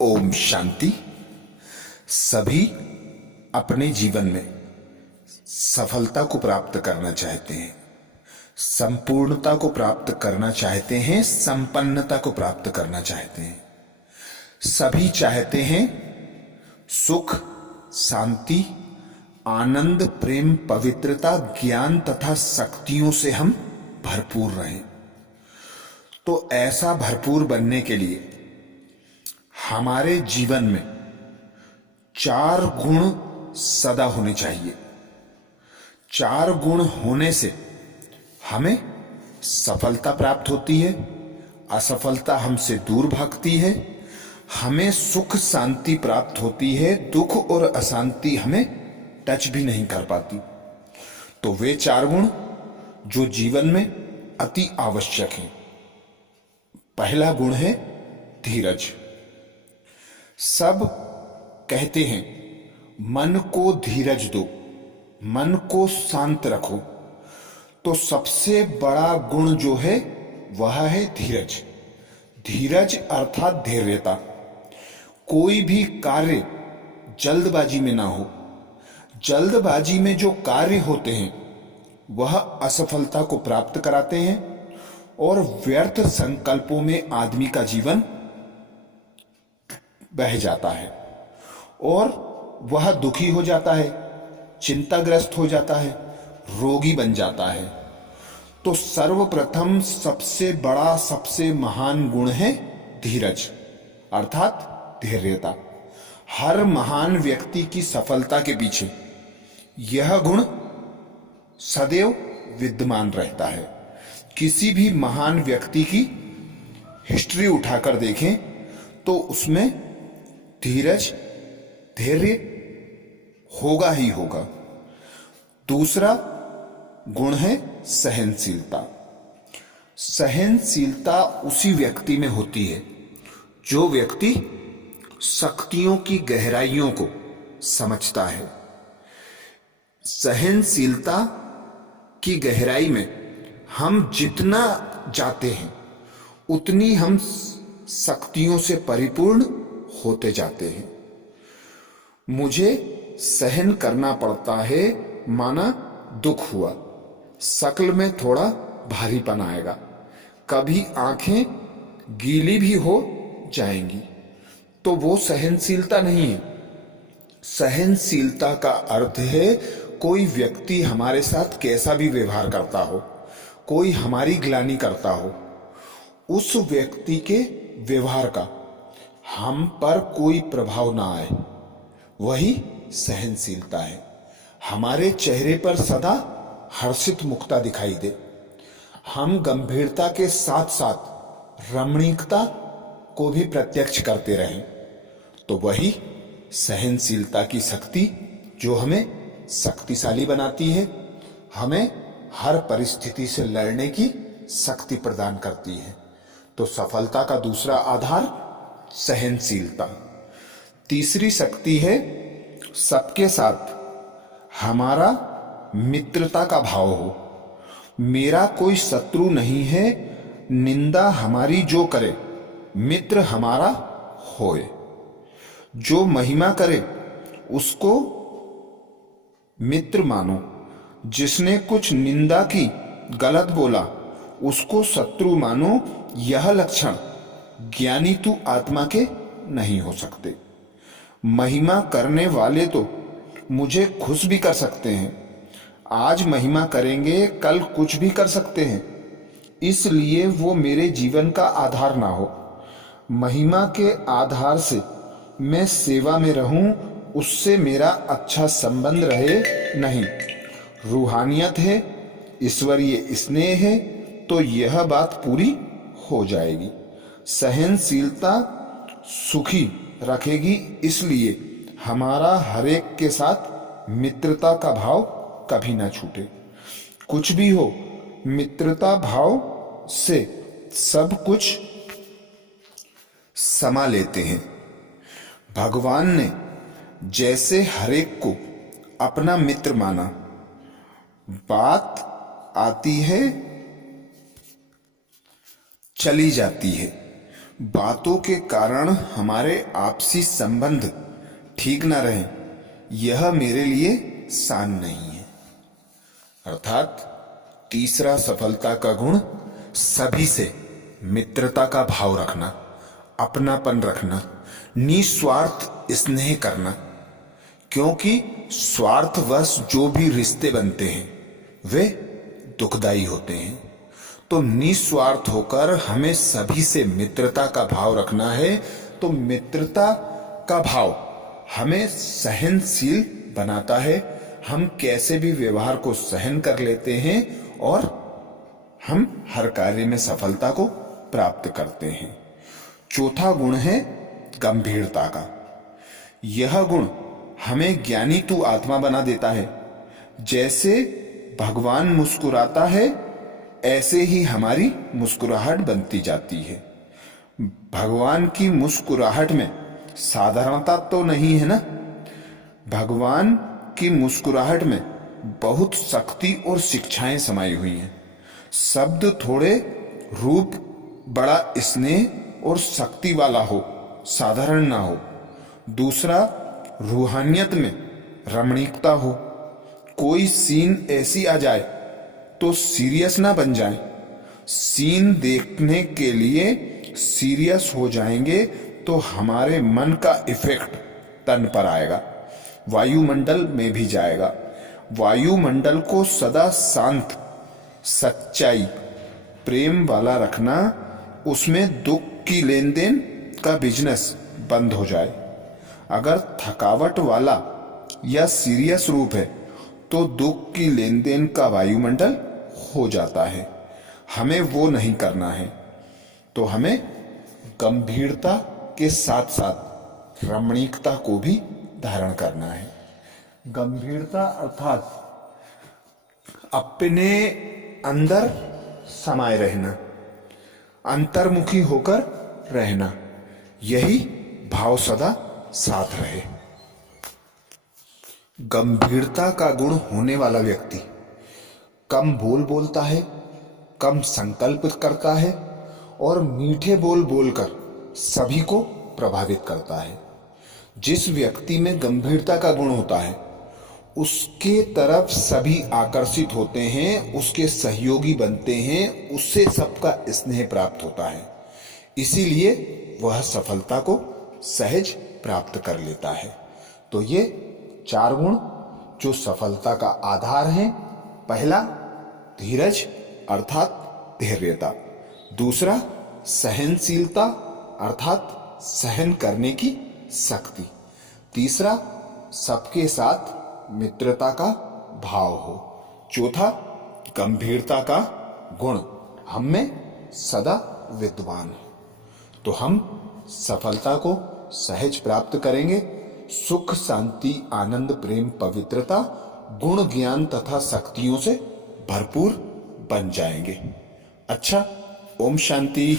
ओम शांति। सभी अपने जीवन में सफलता को प्राप्त करना चाहते हैं, संपूर्णता को प्राप्त करना चाहते हैं, संपन्नता को प्राप्त करना चाहते हैं। सभी चाहते हैं सुख, शांति, आनंद, प्रेम, पवित्रता, ज्ञान तथा शक्तियों से हम भरपूर रहें। तो ऐसा भरपूर बनने के लिए हमारे जीवन में 4 गुण सदा होने चाहिए। 4 गुण होने से हमें सफलता प्राप्त होती है, असफलता हमसे दूर भागती है, हमें सुख शांति प्राप्त होती है, दुख और अशांति हमें टच भी नहीं कर पाती। तो वे 4 गुण जो जीवन में अति आवश्यक हैं। पहला गुण है धीरज। सब कहते हैं मन को धीरज दो, मन को शांत रखो। तो सबसे बड़ा गुण जो है वह है धीरज। धीरज अर्थात धैर्यता। कोई भी कार्य जल्दबाजी में ना हो। जल्दबाजी में जो कार्य होते हैं वह असफलता को प्राप्त कराते हैं और व्यर्थ संकल्पों में आदमी का जीवन बह जाता है और वह दुखी हो जाता है, चिंताग्रस्त हो जाता है, रोगी बन जाता है। तो सर्वप्रथम सबसे बड़ा, सबसे महान गुण है धीरज अर्थात धैर्यता। हर महान व्यक्ति की सफलता के पीछे यह गुण सदैव विद्यमान रहता है। किसी भी महान व्यक्ति की हिस्ट्री उठाकर देखें तो उसमें धीरज, धैर्य होगा ही होगा। दूसरा गुण है सहनशीलता। सहनशीलता उसी व्यक्ति में होती है जो व्यक्ति शक्तियों की गहराइयों को समझता है। सहनशीलता की गहराई में हम जितना जाते हैं उतनी हम शक्तियों से परिपूर्ण होते जाते हैं। मुझे सहन करना पड़ता है, माना दुख हुआ, शक्ल में थोड़ा भारीपन आएगा, कभी आंखें गीली भी हो जाएंगी, तो वो सहनशीलता नहीं है। सहनशीलता का अर्थ है कोई व्यक्ति हमारे साथ कैसा भी व्यवहार करता हो, कोई हमारी ग्लानि करता हो, उस व्यक्ति के व्यवहार का हम पर कोई प्रभाव ना आए, वही सहनशीलता है। हमारे चेहरे पर सदा हर्षित मुखता दिखाई दे, हम गंभीरता के साथ साथ रमणीकता को भी प्रत्यक्ष करते रहें, तो वही सहनशीलता की शक्ति जो हमें शक्तिशाली बनाती है, हमें हर परिस्थिति से लड़ने की शक्ति प्रदान करती है। तो सफलता का दूसरा आधार सहनशीलता। तीसरी शक्ति है सबके साथ हमारा मित्रता का भाव हो। मेरा कोई शत्रु नहीं है, निंदा हमारी जो करे मित्र हमारा होए। जो महिमा करे उसको मित्र मानो, जिसने कुछ निंदा की, गलत बोला, उसको शत्रु मानो। यह लक्षण ज्ञानी तू आत्मा के नहीं हो सकते। महिमा करने वाले तो मुझे खुश भी कर सकते हैं, आज महिमा करेंगे कल कुछ भी कर सकते हैं, इसलिए वो मेरे जीवन का आधार ना हो। महिमा के आधार से मैं सेवा में रहूं, उससे मेरा अच्छा संबंध रहे नहीं। रूहानियत है, ईश्वरीय स्नेह है, तो यह बात पूरी हो जाएगी। सहनशीलता सुखी रखेगी, इसलिए हमारा हरेक के साथ मित्रता का भाव कभी ना छूटे। कुछ भी हो, मित्रता भाव से सब कुछ समा लेते हैं। भगवान ने जैसे हरेक को अपना मित्र माना, बात आती है चली जाती है, बातों के कारण हमारे आपसी संबंध ठीक ना रहे, यह मेरे लिए सान नहीं है। अर्थात तीसरा सफलता का गुण सभी से मित्रता का भाव रखना, अपनापन रखना, निस्वार्थ स्नेह करना। क्योंकि स्वार्थवश जो भी रिश्ते बनते हैं वे दुखदाई होते हैं। तो निस्वार्थ होकर हमें सभी से मित्रता का भाव रखना है। तो मित्रता का भाव हमें सहनशील बनाता है। हम कैसे भी व्यवहार को सहन कर लेते हैं और हम हर कार्य में सफलता को प्राप्त करते हैं। चौथा गुण है गंभीरता का। यह गुण हमें ज्ञानी तू आत्मा बना देता है। जैसे भगवान मुस्कुराता है ऐसे ही हमारी मुस्कुराहट बनती जाती है। भगवान की मुस्कुराहट में साधारणता तो नहीं है ना। भगवान की मुस्कुराहट में बहुत शक्ति और शिक्षाएं समाई हुई हैं। शब्द थोड़े, रूप बड़ा स्नेह और शक्ति वाला हो, साधारण ना हो। दूसरा, रूहानियत में रमणीकता हो। कोई सीन ऐसी आ जाए तो सीरियस ना बन जाए। सीन देखने के लिए सीरियस हो जाएंगे तो हमारे मन का इफेक्ट तन पर आएगा, वायुमंडल में भी जाएगा। वायुमंडल को सदा शांत, सच्चाई, प्रेम वाला रखना। उसमें दुख की लेन देन का बिजनेस बंद हो जाए। अगर थकावट वाला या सीरियस रूप है तो दुख की लेन देन का वायुमंडल हो जाता है। हमें वो नहीं करना है। तो हमें गंभीरता के साथ साथ रमणीकता को भी धारण करना है। गंभीरता अर्थात अपने अंदर समाये रहना, अंतर्मुखी होकर रहना। यही भाव सदा साथ रहे। गंभीरता का गुण होने वाला व्यक्ति कम बोल बोलता है, कम संकल्प करता है और मीठे बोल बोलकर सभी को प्रभावित करता है। जिस व्यक्ति में गंभीरता का गुण होता है उसके तरफ सभी आकर्षित होते हैं, उसके सहयोगी बनते हैं, उससे सबका स्नेह प्राप्त होता है। इसीलिए वह सफलता को सहज प्राप्त कर लेता है। तो ये 4 गुण जो सफलता का आधार हैं। पहला, धीरज अर्थात धैर्यता। दूसरा, सहनशीलता अर्थात सहन करने की शक्ति। तीसरा, सबके साथ मित्रता का भाव हो। चौथा, गंभीरता का गुण हम में सदा विद्यमान हो। तो हम सफलता को सहज प्राप्त करेंगे। सुख, शांति, आनंद, प्रेम, पवित्रता, गुण, ज्ञान तथा शक्तियों से भरपूर बन जाएंगे। अच्छा, ओम शांति।